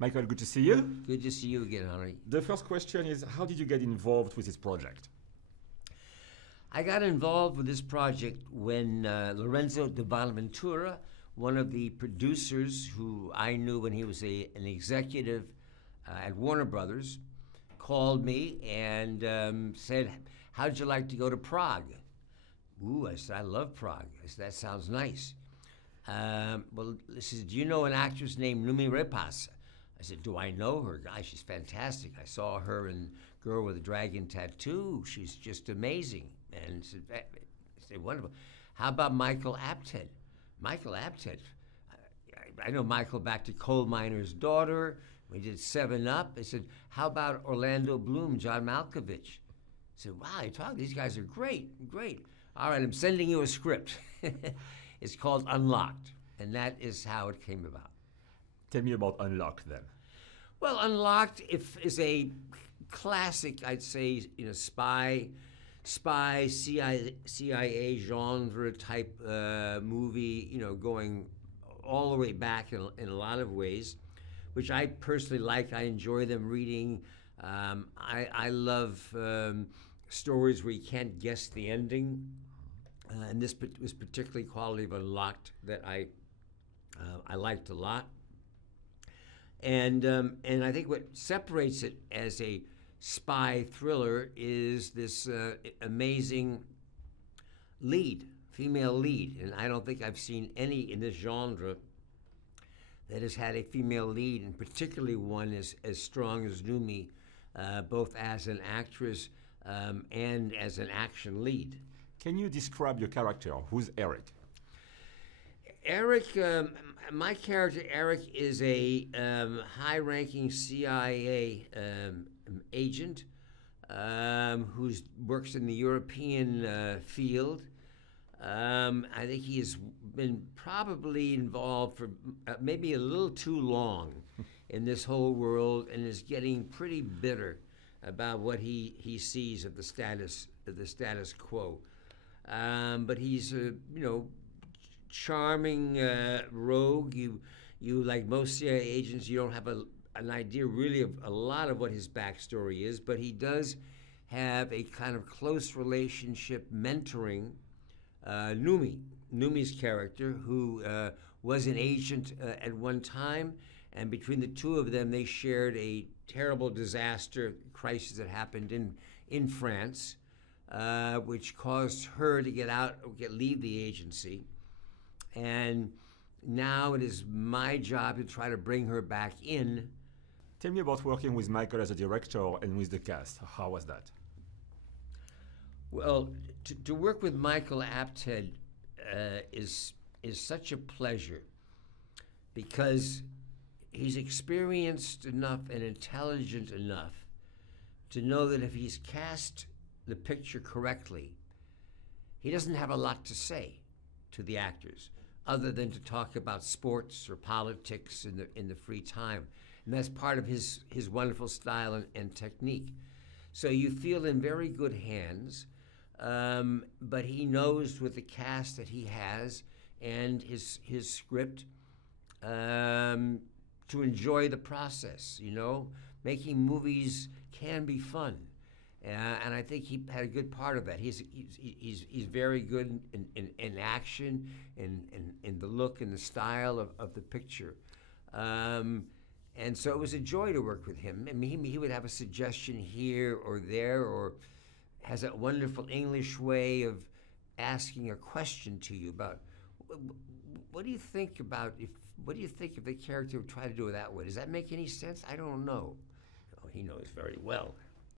Michael, good to see you. Good to see you again, Henri. The first question is, how did you get involved with this project? I got involved with this project when Lorenzo di Bonaventura, one of the producers who I knew when he was an executive at Warner Brothers, called me and said, how'd you like to go to Prague? Ooh, I said, I love Prague. I said, that sounds nice. Well, he said, do you know an actress named Numi Rapace? I said, do I know her? Gosh, she's fantastic. I saw her in Girl with a Dragon Tattoo. She's just amazing. And I said, wonderful. How about Michael Apted? Michael Apted. I know Michael back to Coal Miner's Daughter. We did 7 Up. I said, how about Orlando Bloom, John Malkovich? I said, wow, you're talking, these guys are great, great. All right, I'm sending you a script. It's called Unlocked, and that is how it came about. Tell me about Unlocked then. Well, Unlocked is a classic, I'd say, spy, CIA genre type movie, going all the way back in a lot of ways, which I personally like. I enjoy them reading. I love stories where you can't guess the ending. And this was particularly quality of Unlocked that I liked a lot. And I think what separates it as a spy thriller is this amazing female lead. And I don't think I've seen any in this genre that has had a female lead, and particularly one as strong as Numi, both as an actress and as an action lead. Can you describe your character? Who's Eric? Eric, my character Eric is a high-ranking CIA agent who works in the European field. I think he has been probably involved for maybe a little too long in this whole world, and is getting pretty bitter about what he sees of the status quo. But he's a charming rogue. You like most CIA agents, you don't have an idea really of a lot of what his backstory is, but he does have a kind of close relationship mentoring Numi's character, who was an agent at one time, and between the two of them, they shared a terrible disaster crisis that happened in France, which caused her to leave the agency. And now it is my job to try to bring her back in. Tell me about working with Michael as a director and with the cast. How was that? Well, to work with Michael Apted is such a pleasure, because he's experienced enough and intelligent enough to know that if he's cast the picture correctly, he doesn't have a lot to say to the actors other than to talk about sports or politics in the free time. And that's part of his wonderful style and technique. So you feel in very good hands, but he knows with the cast that he has and his script to enjoy the process. Making movies can be fun. And I think he had a good part of that. He's very good in action, in the look and the style of the picture. And so it was a joy to work with him. I mean, he would have a suggestion here or there, or has a wonderful English way of asking a question to you about, what do you think if the character would try to do it that way? Does that make any sense? I don't know. Oh, he knows very well.